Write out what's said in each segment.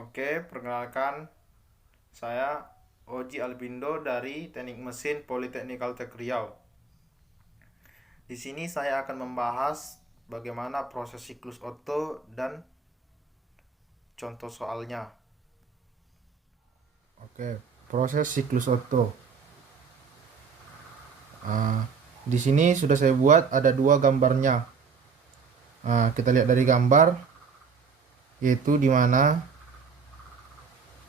Oke, perkenalkan saya Oji Albindo dari Teknik Mesin Politeknik Kalteng Riau. Di sini saya akan membahas bagaimana proses siklus Otto dan contoh soalnya. Oke, proses siklus Otto. Di sini sudah saya buat ada dua gambarnya. Kita lihat dari gambar, yaitu di mana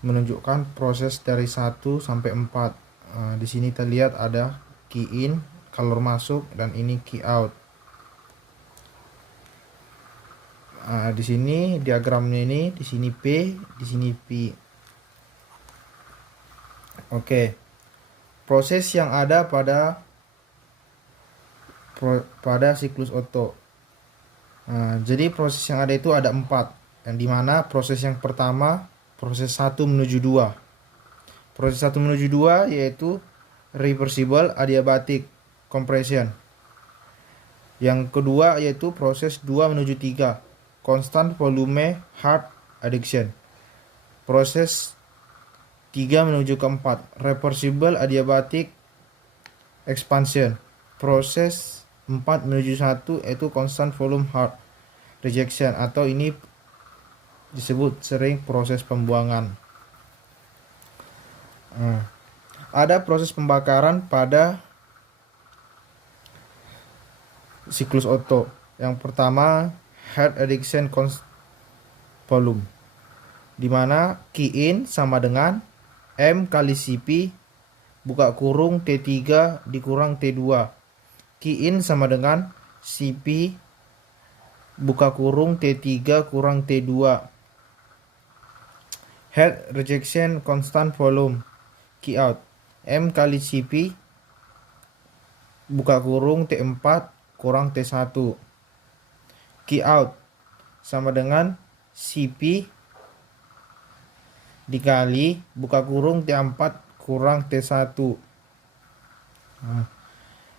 menunjukkan proses dari 1 sampai 4. Di sini kita lihat ada key in, color masuk, dan ini key out. Di sini diagramnya ini, di sini P, di sini P. Oke. Proses yang ada pada siklus Otto. Jadi proses yang ada itu ada 4. Yang dimana proses yang pertama, proses 1 menuju 2. Proses 1 menuju 2 yaitu reversible adiabatic compression. Yang kedua yaitu proses 2 menuju 3, constant volume hard adduction. Proses 3 menuju ke 4, reversible adiabatic expansion. Proses 4 menuju 1 yaitu constant volume hard rejection, atau ini disebut sering proses pembuangan. Ada proses pembakaran pada siklus Otto. Yang pertama, hard adduction volume, dimana key in sama dengan M kali Cp buka kurung T3 dikurang T2. Key in sama dengan Cp buka kurung T3 kurang T2. Head rejection constant volume. Key out M kali Cp buka kurung T4 kurang T1. Key out sama dengan Cp dikali buka kurung T4 kurang T1.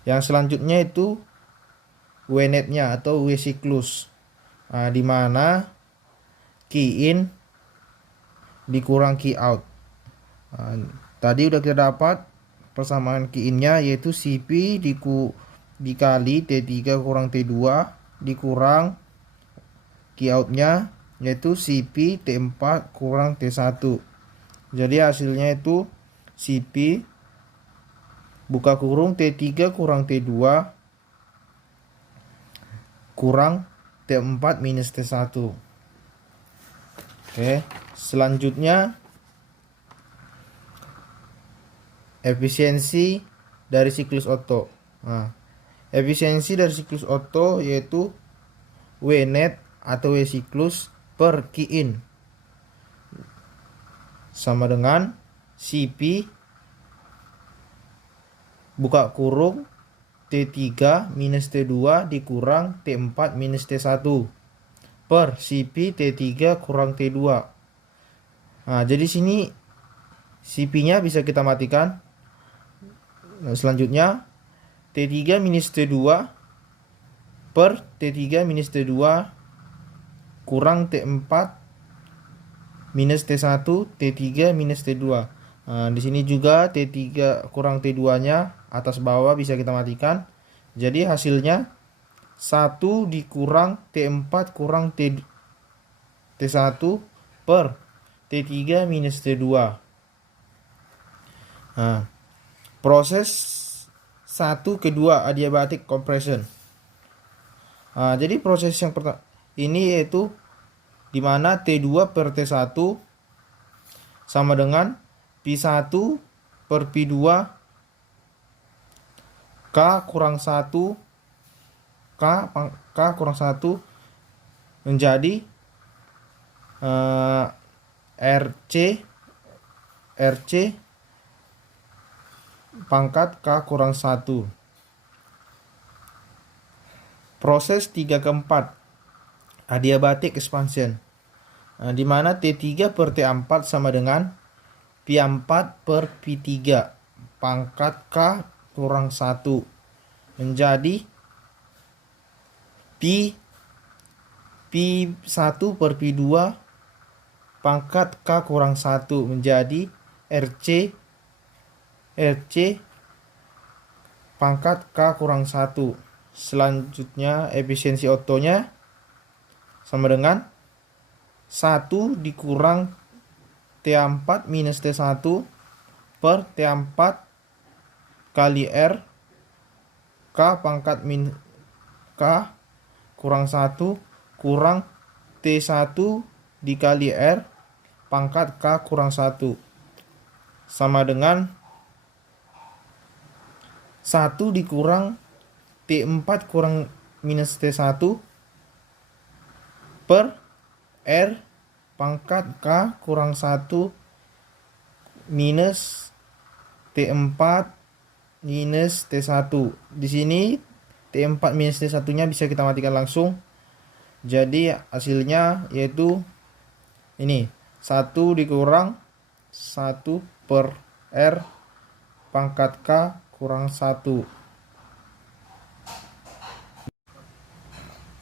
Yang selanjutnya itu W netnya atau W siklus, di mana key in dikurang key out. Tadi udah kita dapat persamaan key in-nya, yaitu Cp dikali T3 kurang T2 dikurang key out-nya, yaitu Cp T4 kurang T1. Jadi hasilnya itu Cp buka kurung T3 kurang T2 kurang T4 minus T1. Oke, selanjutnya efisiensi dari siklus Otto. Efisiensi dari siklus Otto yaitu W net atau W siklus per key in sama dengan Cp buka kurung T3 minus T2 dikurang T4 minus T1 per Cp T3 kurang T2. Jadi sini Cp-nya bisa kita matikan. Selanjutnya T3 minus T2 per T3 minus T2 kurang T4 minus T1 T3 minus T2. Di sini juga T3 kurang T2-nya atas bawah bisa kita matikan. Jadi hasilnya 1 dikurang T4 kurang T1 per T3 minus T2. Proses 1 kedua adiabatic compression. Jadi proses yang pertama ini yaitu dimana T2 per T1 sama dengan P1 per P2 K kurang 1 K kurang 1 menjadi RC pangkat K kurang 1. Proses 3 ke 4 adiabatic expansion, di mana T3 per T4 sama dengan P4 per P3 pangkat K kurang 1 menjadi P1 per P2 pangkat K kurang 1 menjadi RC pangkat K kurang 1. Selanjutnya efisiensi Ottonya sama dengan 1 dikurang T4 minus T1 per T4 kali R K pangkat K kurang 1 kurang T1 dikali R pangkat K kurang 1 sama dengan 1 dikurang T4 kurang minus T1 per R pangkat K kurang 1 minus T4 minus T1. Di sini T4 minus T1-nya bisa kita matikan langsung. Jadi hasilnya yaitu ini 1 dikurang 1 per R pangkat K kurang 1.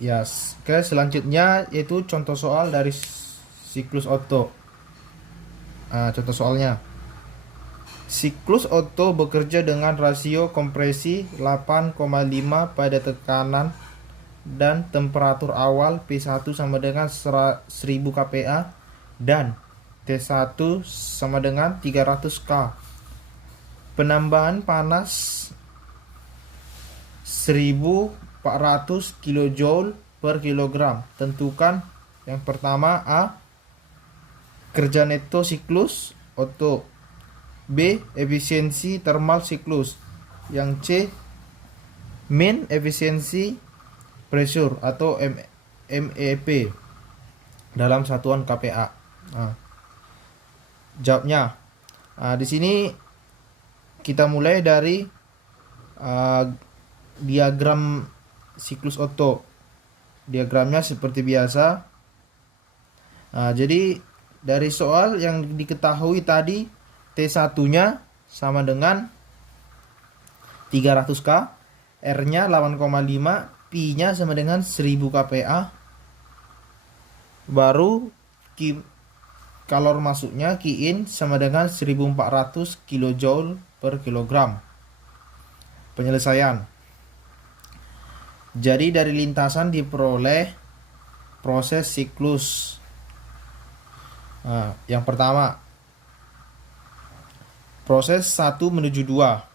Yes. Oke, selanjutnya yaitu contoh soal dari siklus Otto. Contoh soalnya. Siklus Otto bekerja dengan rasio kompresi 8,5 pada tekanan dan temperatur awal P1 sama dengan 1000 kPa dan T1 sama dengan 300 K. Penambahan panas 1400 kJ per kilogram. Tentukan yang pertama A. Kerja neto siklus Otto. B. Efisiensi thermal siklus. Yang C. Mean efisiensi pressure atau MEP dalam satuan kPa. Jawabnya. Di sini kita mulai dari diagram siklus Otto. Diagramnya seperti biasa. Jadi dari soal yang diketahui tadi T1-nya sama dengan 300K, R-nya 8,5, Pi-nya sama dengan 1000 kPa. Baru kalor masuknya Q-in sama dengan 1400 kJ per kilogram. Penyelesaian. Jadi dari lintasan diperoleh proses siklus. Yang pertama, proses 1 menuju 2.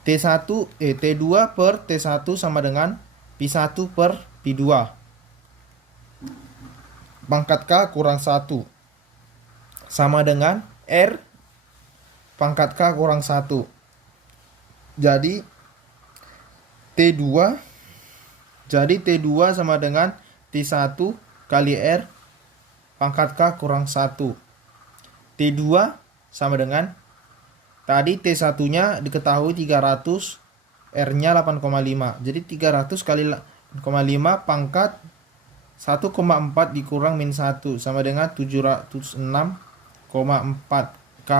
T2 per T1 sama dengan P1 per P2. Pangkat K kurang 1 sama dengan R pangkat K kurang 1. Jadi T2 sama dengan T1 kali R pangkat K kurang 1. T2 sama dengan tadi T1-nya diketahui 300, R-nya 8,5. Jadi 300 kali 8,5 pangkat 1,4 dikurang min 1 sama dengan 706,4 K.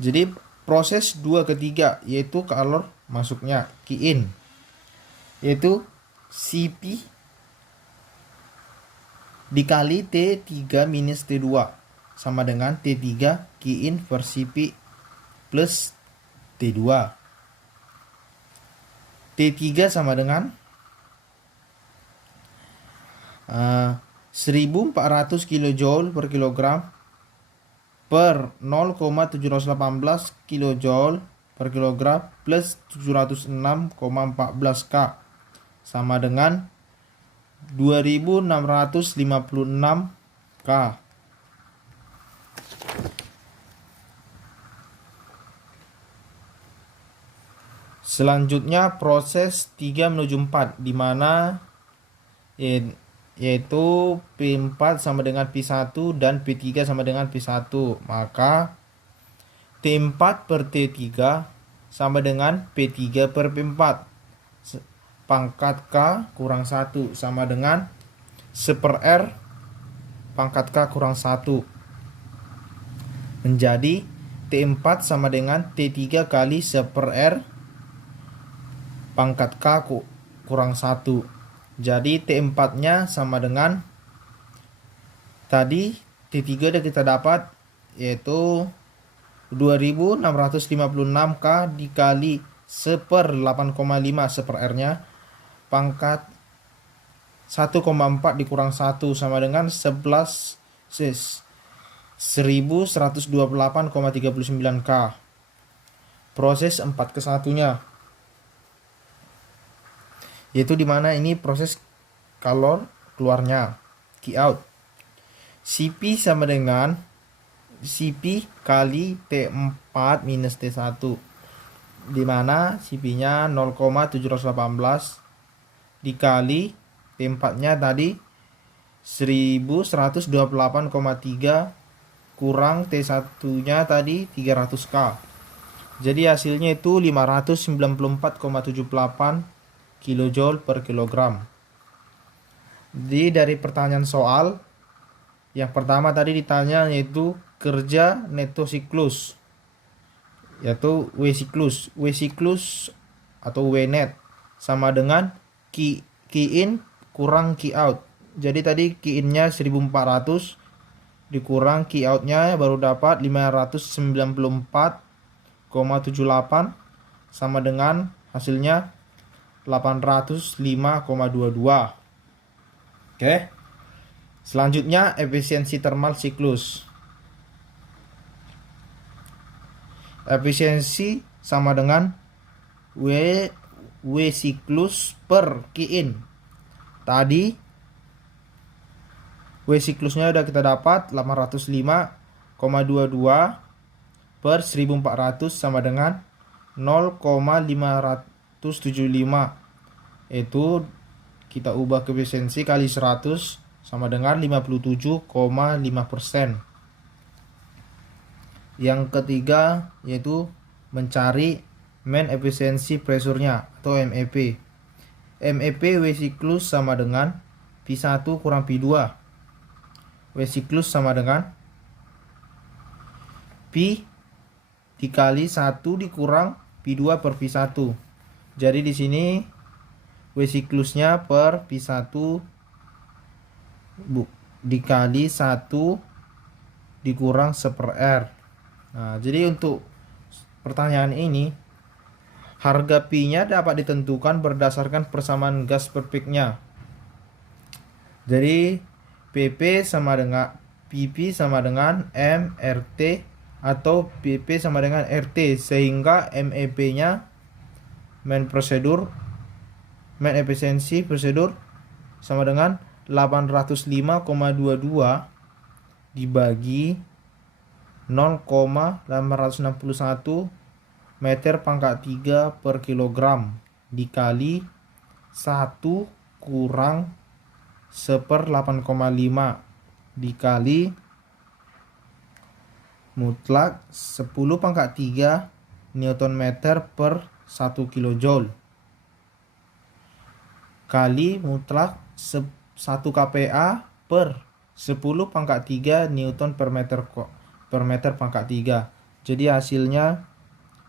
Jadi proses 2 ketiga yaitu kalor masuknya Q-in yaitu Cp dikali T3 minus T2 sama dengan T3 Q-in per Cp plus T2. T3 sama dengan 1400 kJ per kilogram per 0,718 kJ per kilogram plus 706,14 K sama dengan 2656 K. Selanjutnya proses 3 menuju 4 di mana yaitu P4 sama dengan P1 dan P3 sama dengan P1. Maka T4 per T3 sama dengan P3 per P4. Pangkat K kurang 1 sama dengan 1 per R pangkat K kurang 1. Menjadi T4 sama dengan T3 kali 1 per R pangkat K kurang 1. Jadi T4-nya sama dengan tadi T3 udah kita dapat, yaitu 2656 K dikali 1/8,5 1/R-nya pangkat 1,4 dikurang 1 sama dengan 1128,39 K. Proses 4 ke 1-nya, yaitu dimana ini proses kalor keluarnya, Q out. CP sama dengan CP kali T4 minus T1, dimana CP-nya 0,718 dikali T4-nya tadi 1128,3 kurang T1-nya tadi 300K. Jadi hasilnya itu 594,78 kilojoule per kilogram. Jadi dari pertanyaan soal yang pertama tadi ditanya yaitu kerja neto siklus, yaitu W siklus atau W net sama dengan Q in kurang Q out. Jadi tadi Q in-nya 1400 dikurang Q out-nya baru dapat 594,78 sama dengan hasilnya 805,22. Oke. Selanjutnya efisiensi termal siklus. Efisiensi sama dengan W siklus per Q in. Tadi W siklusnya udah kita dapat 805,22 per 1400 sama dengan 0,575. Itu kita ubah ke efisiensi kali 100 sama dengan 57,5%. Yang ketiga yaitu mencari main efisiensi pressure-nya atau MEP. MEP W siklus sama dengan P1 kurang P2. W siklus sama dengan P dikali 1 dikurang P2 per P1. Jadi di sini W siklusnya per P1 dikali 1 dikurang 1/R. Nah, jadi untuk pertanyaan ini harga P-nya dapat ditentukan berdasarkan persamaan gas per peak-nya. Jadi PP sama dengan PP sama dengan MRT atau PP sama dengan RT, sehingga MEP-nya main efisiensi prosedur sama dengan 805,22 dibagi 0,861 meter pangkat 3 per kilogram dikali 1 kurang 1/8,5 dikali mutlak 10 pangkat 3 Newton meter per 1 kilojoule kali mutlak 1 kPa per 10 pangkat 3 Newton per meter pangkat 3. Jadi hasilnya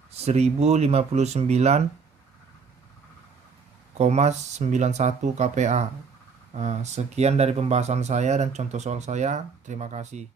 1059,91 kPa. Sekian dari pembahasan saya dan contoh soal saya. Terima kasih.